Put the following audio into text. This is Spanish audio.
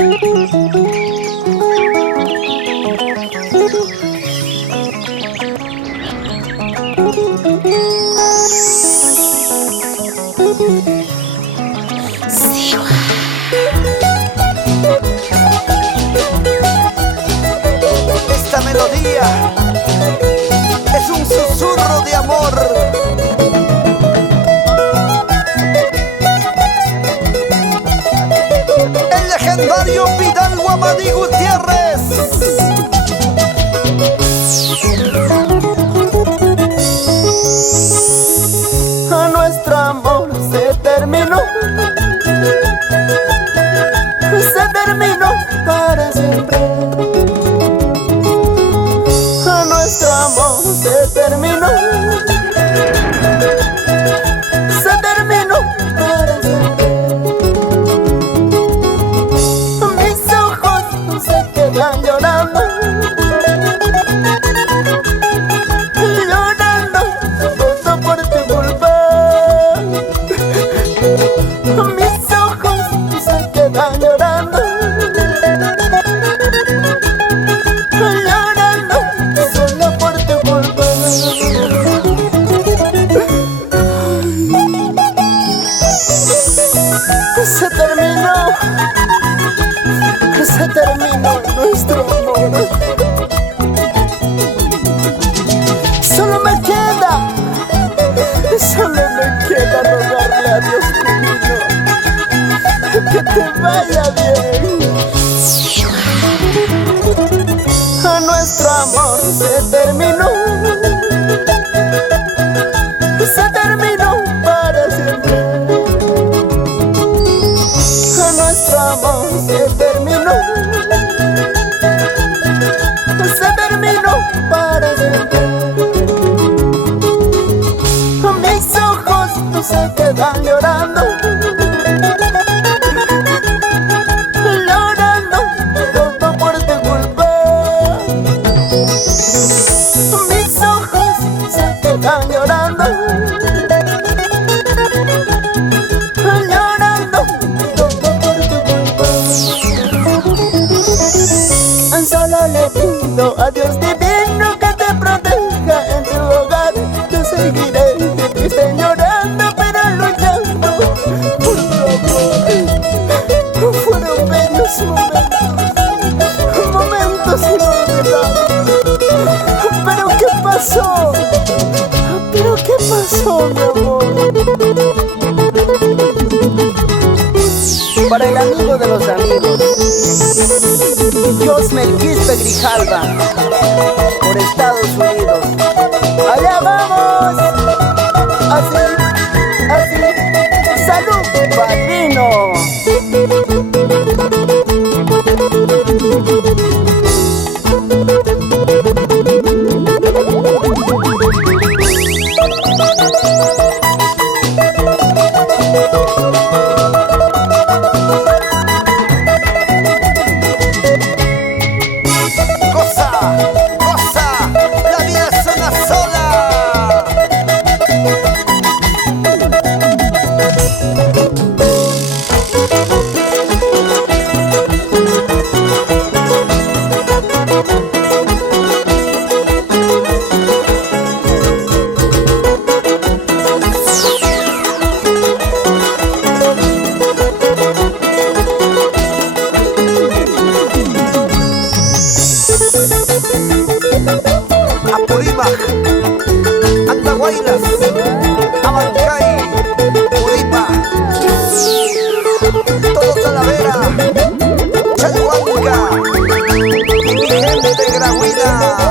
Esta melodía es un susurro de amor. El legendario Vidal Guamaní Gutiérrez. A nuestro amor se terminó para siempre. A nuestro amor se terminó para siempre. Mis ojos se quedan llorando, todo por tu culpa. Mis ojos se quedan llorando, solo por tu culpa. Se terminó nuestro amor. Solo me queda rogarle a Dios divino que te vaya bien. A nuestro amor se terminó para siempre. A nuestro amor se terminó para siempre. Mis ojos se quedan llorando, todo por tu culpa. Mis ojos se quedan llorando, todo por tu culpa. Solo le pido a Dios divino que te proteja en tu hogar. Yo seguiré triste llorando, pero luchando por tu amor. Fueron bellos momentos inolvidables. Pero ¿qué pasó? Mi amor? Para el amigo de los amigos, Josmel Quispe Grijalva, por Estados Unidos. ¡Allá vamos! Así, ¡salud, padrino! Apurímac, Andahuaylas, Abancay, Puripa, todo Talavera, Chalhuanca y mi gente de Grahuila.